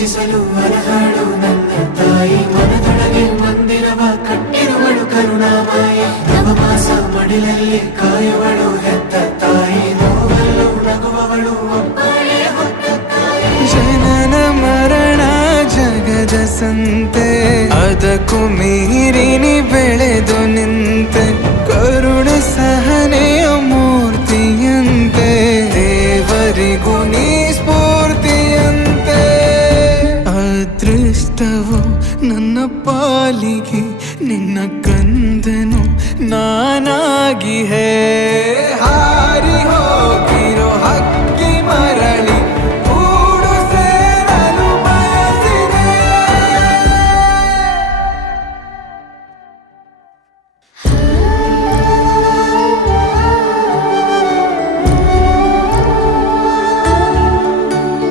ಪೂಜಿಸಲು ಅರ್ಹಳು ನನ್ನ ತಾಯಿ ಮನದೊಳಗೆ ಮಂದಿರವ ಕಟ್ಟಿರುವಳು ಕರುಣಾಮಾಯಿ ನವಮಾಸ ಮಡಿಲಲ್ಲಿ ಕಾಯುವಳು ಹೆತ್ತ ತಾಯಿ ನೋವಲ್ಲೂ ನಗುವವಳು ಒಬ್ಬಳೇ ಹೊತ್ತ ತಾಯಿ ಜನನ ಮರಣ ಜಗದ ಸಂತೆ ಅದಕ್ಕೂ ಮೀರಿನಿ ಬೆಳೆದು ನಿಂತೆ ಕರುಣೆ ಸಹನೆಯ ಮೂರ್ತಿಯಂತೆ ದೇವರಿಗೂ ನೀ ಸ್ಫೂರ್ತಿಯಂತೆ ಅದೃಷ್ಟವು ನನ್ನ ಪಾಲಿಗೆ ನಿನ್ನ ಕಂದನು ನಾನಾಗಿ ಹೇ